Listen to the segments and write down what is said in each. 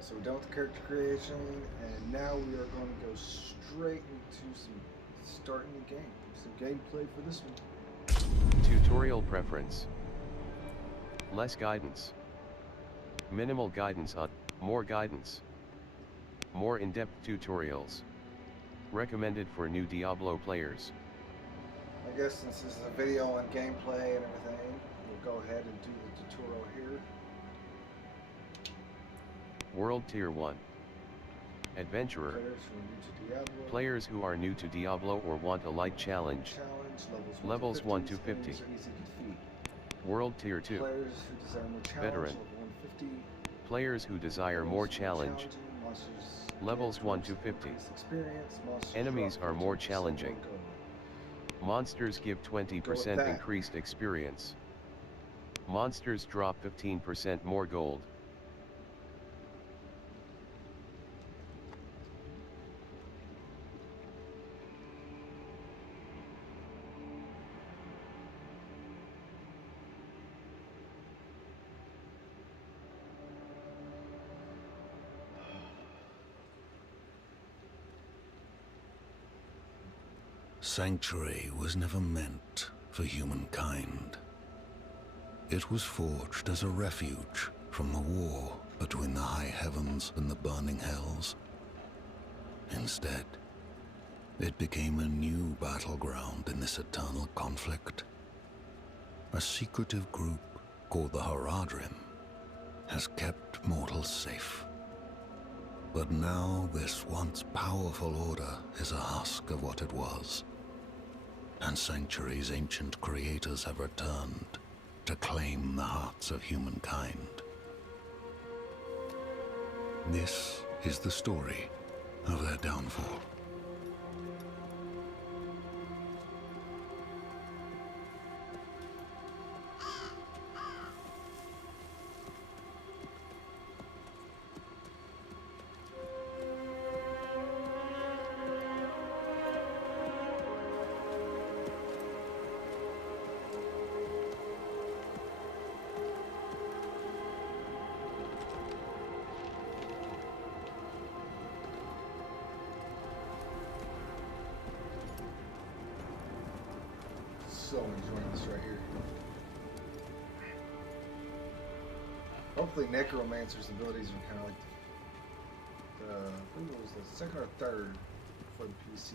Alright, so we're done with the character creation, and now we are going to go straight into starting the game. Some gameplay for this one. Tutorial preference. Less guidance. Minimal guidance on. More guidance. More in-depth tutorials. Recommended for new Diablo players. I guess since this is a video on gameplay and everything, we'll go ahead and do the tutorial here. World Tier 1. Adventurer. Players who are new to Diablo or want a light challenge. Levels 1 to 50. World Tier 2. Players who desire more challenge. Veteran. Level 150. Players who desire more challenge. Levels 1 to 50. Enemies are more challenging. Monsters give 20% increased experience. Monsters drop 15% more gold. Sanctuary was never meant for humankind. It was forged as a refuge from the war between the high heavens and the burning hells. Instead, it became a new battleground in this eternal conflict. A secretive group called the Haradrim has kept mortals safe. But now this once powerful order is a husk of what it was. And Sanctuary's ancient creators have returned to claim the hearts of humankind. This is the story of their downfall. So enjoying this right here. Hopefully Necromancer's abilities are kind of like the, I think it was the second or third for the PC.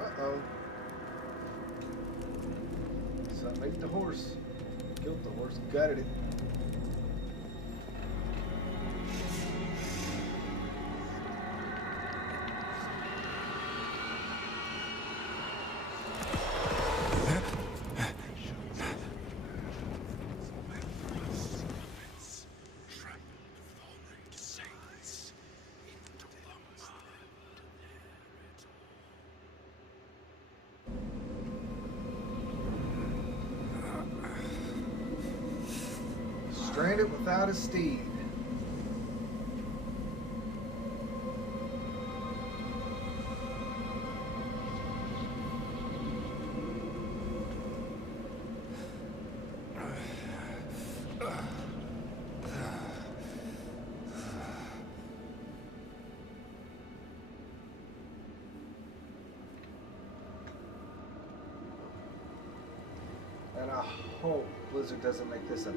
Uh-oh. Son ate the horse. Killed the horse, gutted it. Stranded without a steed. And I hope Blizzard doesn't make this a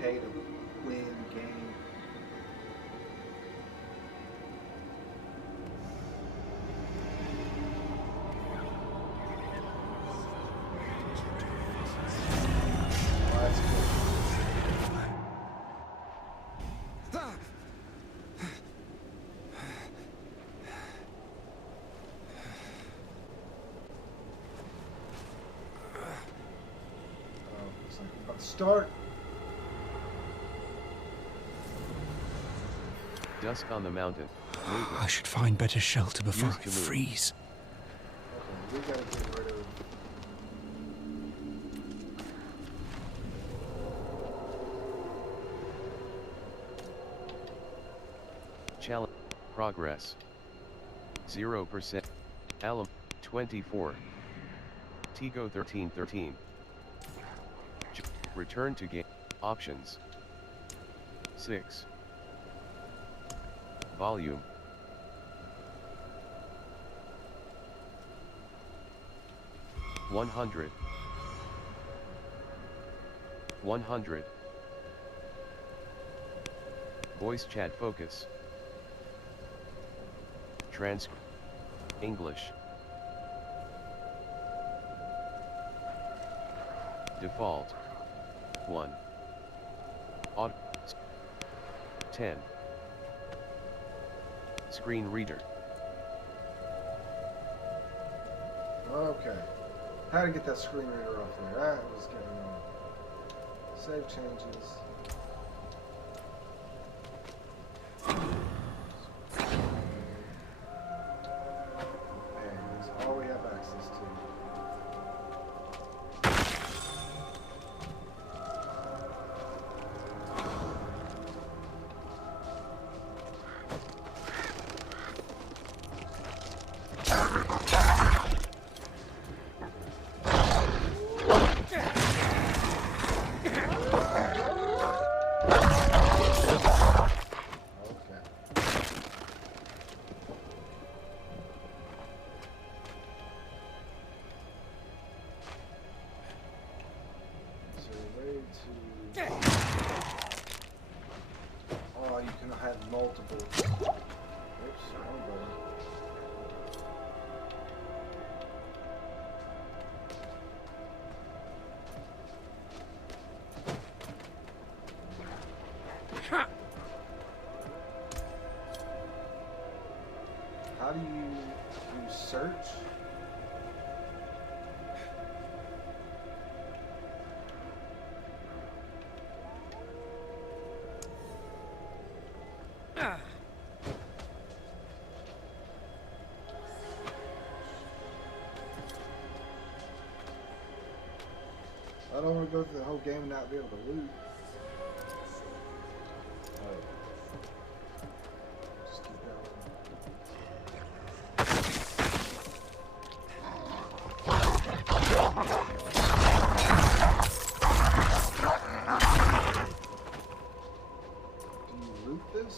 pay-to-win game. Oh, that's cool. like we're about to start. Dusk on the mountain. I should find better shelter before Use I to move. freeze. Okay, we gotta get rid of. Challenge. Progress. 0%. Alum. 24. Tigo 1313. Return to game. Options. 6. Volume. 100. 100. Voice chat focus. Transcript. English. Default. 1. Auto. 10. Screen reader. Okay. How to get that screen reader off there? That was getting on. Save changes. And that's all we have access to. Oh, you can have multiple. Oops, wrong button. How do you search? I don't want to go through the whole game and not be able to loot. Just keep going. Do you loot this?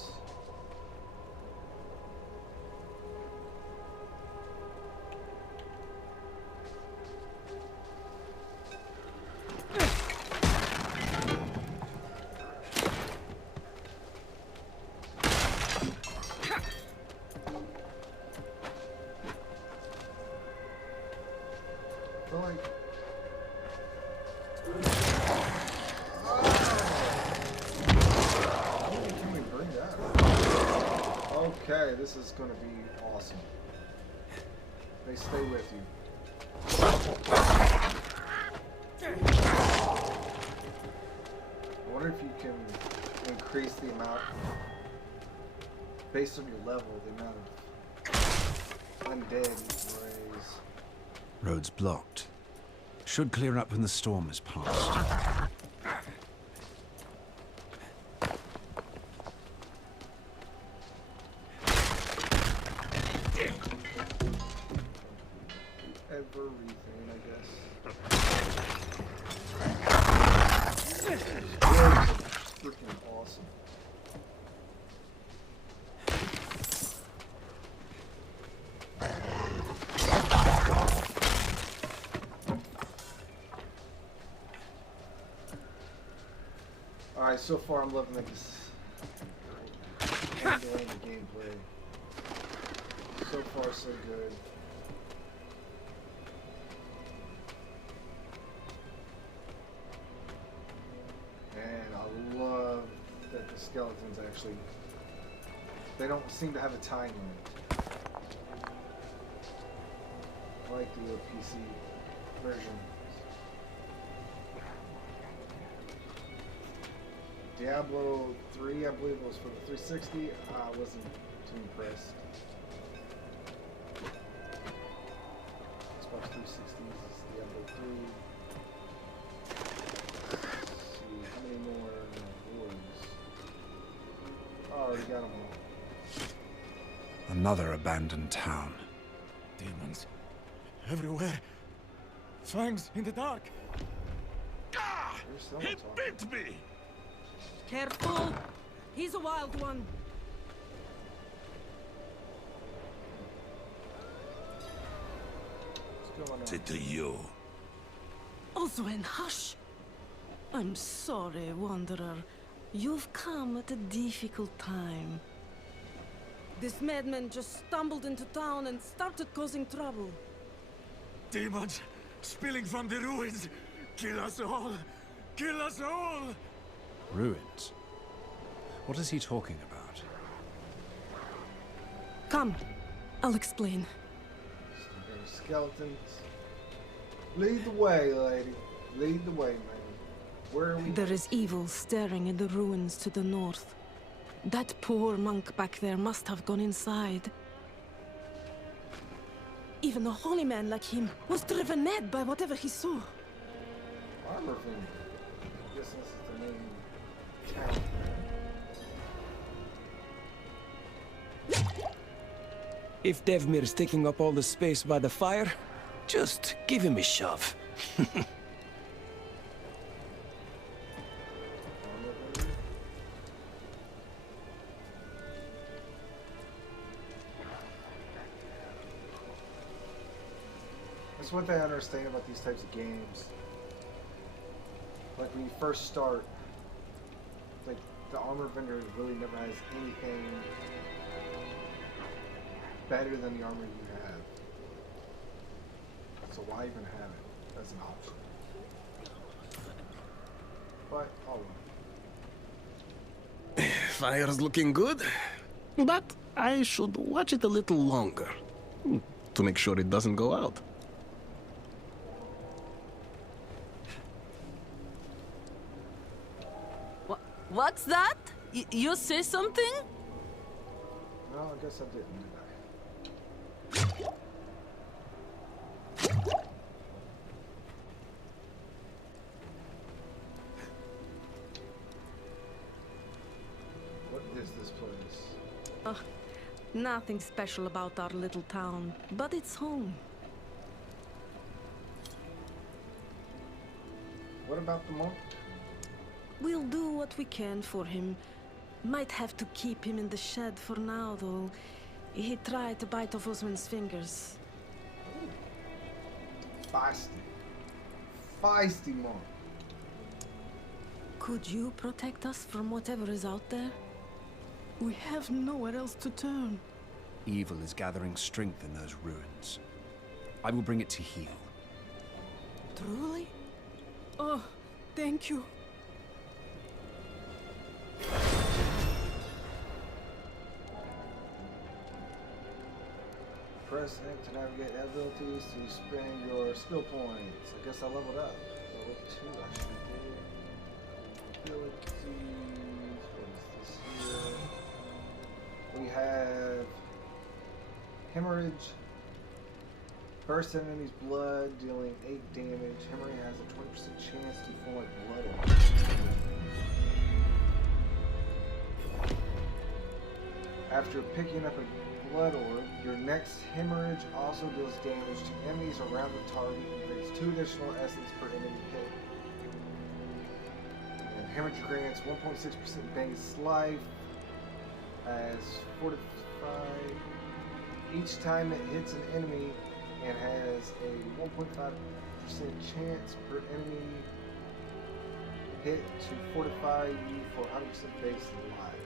Can we bring that up? Okay, this is going to be awesome. They stay with you. I wonder if you can increase the amount, based on your level, the amount of undead you can raise. Road's blocked. Should clear up when the storm has passed. Everything, I guess. Freaking awesome. Alright, so far I'm loving this handling the gameplay. So far so good. And I love that the skeletons actually, they don't seem to have a time limit. I like the PC version. Diablo 3, I believe it was for the 360. I wasn't too impressed. Xbox 360 is Diablo 3. Let's see, how many more rewards? Oh, I already got them all. Another abandoned town. Demons everywhere. Fangs in the dark. Ah! He bit me! Careful! He's a wild one. What's going on? Say to you. Oswen, hush! I'm sorry, Wanderer. You've come at a difficult time. This madman just stumbled into town and started causing trouble. Demons spilling from the ruins. Kill us all! Kill us all! Ruins? What is he talking about? Come, I'll explain. Skeletons. Lead the way, lady. Lead the way, man. Where are we? There is evil staring in the ruins to the north. That poor monk back there must have gone inside. Even a holy man like him was driven mad by whatever he saw. Armor thing. I guess this is the main town. If Devmir's taking up all the space by the fire, just give him a shove. That's what they understand about these types of games. Like when you first start, like the armor vendor really never has anything better than the armor you have. So why even have it as an option? But oh well. Fire's looking good, but I should watch it a little longer to make sure it doesn't go out. What's that? You say something? No, I guess I didn't, did I? What is this place? Nothing special about our little town, but it's home. What about the monk? We'll do what we can for him. Might have to keep him in the shed for now, though. He tried to bite off Osman's fingers. Feisty. Feisty monk. Could you protect us from whatever is out there? We have nowhere else to turn. Evil is gathering strength in those ruins. I will bring it to heal. Truly? Oh, thank you. Press F to navigate abilities to spend your skill points. I guess I leveled up. Level 2, I should do. Abilities. What is this here? We have Hemorrhage. Burst enemy's blood, dealing 8 damage. Hemorrhage has a 20% chance to form like blood orb. After picking up a blood orb, your next hemorrhage also deals damage to enemies around the target and creates 2 additional essence per enemy hit. And hemorrhage grants 1.6% base life as fortified each time it hits an enemy and has a 1.5% chance per enemy hit to fortify you for 100% base life.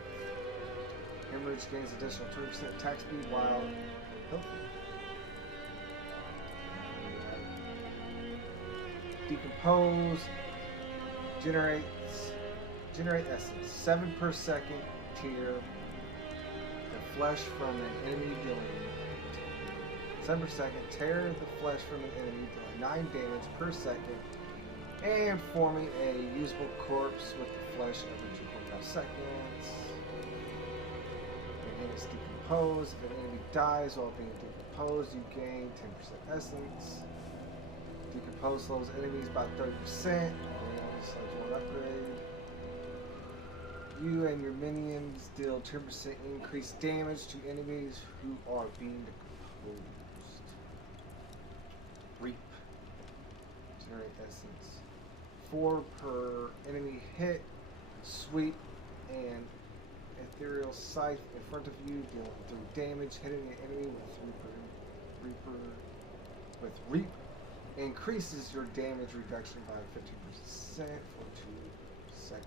Hemorrhage gains additional 20% attack speed while healthy. Decompose generate essence 7 per second tier and flesh from an enemy dealing 7 per second tear the flesh from an enemy dealing 9 damage per second And forming a usable corpse with the flesh every 2.5 seconds. Enhance decompose. If an enemy dies while being decomposed, you gain 10% essence. Decompose slows enemies by 30%. And select one upgrade. You and your minions deal 10% increased damage to enemies who are being decomposed. Reap. Generate essence. 4 per enemy hit. Sweep and ethereal scythe in front of you, dealing 3 damage. Hitting the enemy with reap increases your damage reduction by 15% for 2 seconds.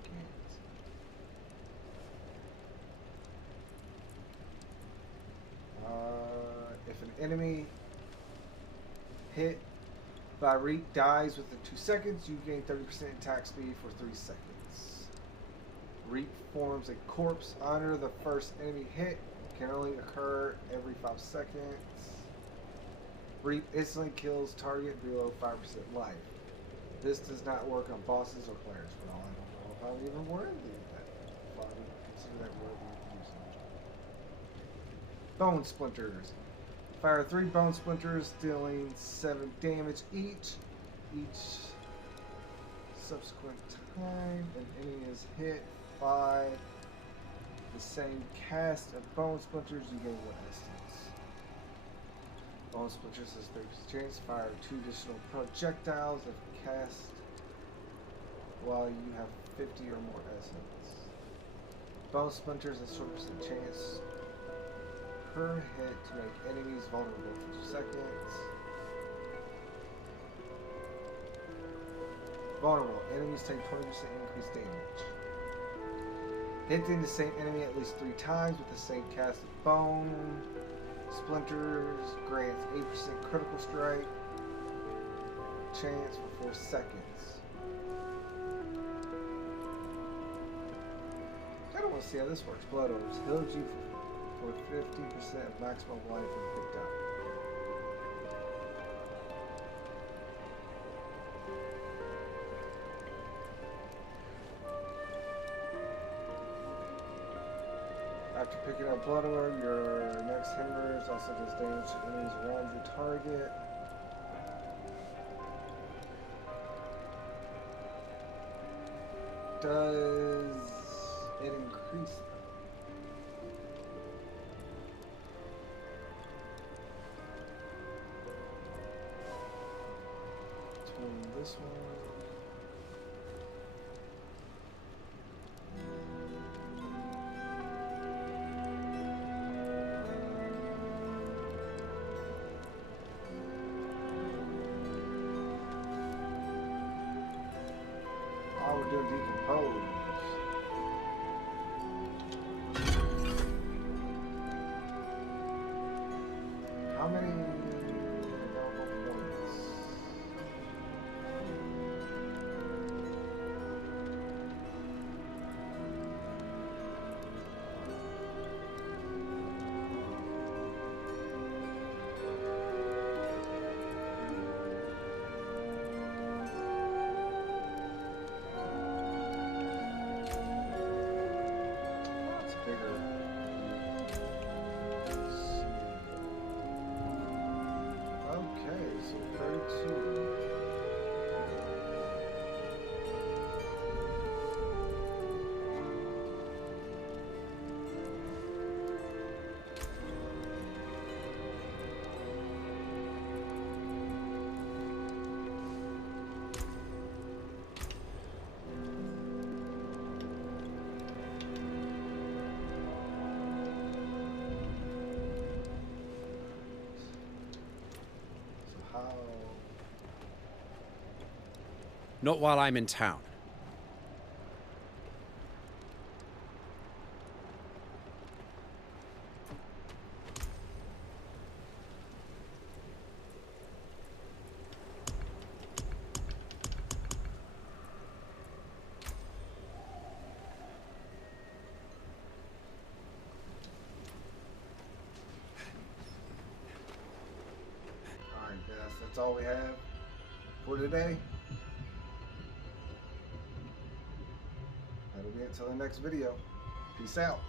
If an enemy hit by reap dies within 2 seconds, you gain 30% attack speed for 3 seconds. Reap forms a corpse under the first enemy hit. Can only occur every 5 seconds. Reap instantly kills target below 5% life. This does not work on bosses or players. Well, I don't know if I would even worthy of that. If I would consider that worthy of using. Bone splinters. Fire 3 bone splinters, dealing 7 damage each. Each subsequent time an enemy is hit by the same cast of bone splinters, you gain 1 essence. Bone splinters has 30% chance. Fire 2 additional projectiles if cast while you have 50 or more essence. Bone splinters has 20% chance per hit to make enemies vulnerable for 2 seconds. Vulnerable. Enemies take 20% increased damage. Hitting the same enemy at least 3 times with the same cast of bone splinters grants 8% critical strike chance for 4 seconds. I don't want to see how this works. Blood orbs heals you for 50% of maximum life when picked up. After picking up Blood Orb, your next hindrance also does damage to enemies around your target. Does it increase them? Between this one. Oh, we're doing decompose. How many available points? That's bigger. Let's see. Okay, so 32. So how? Not while I'm in town. Alright, guys, that's all we have for today. until the next video. Peace out.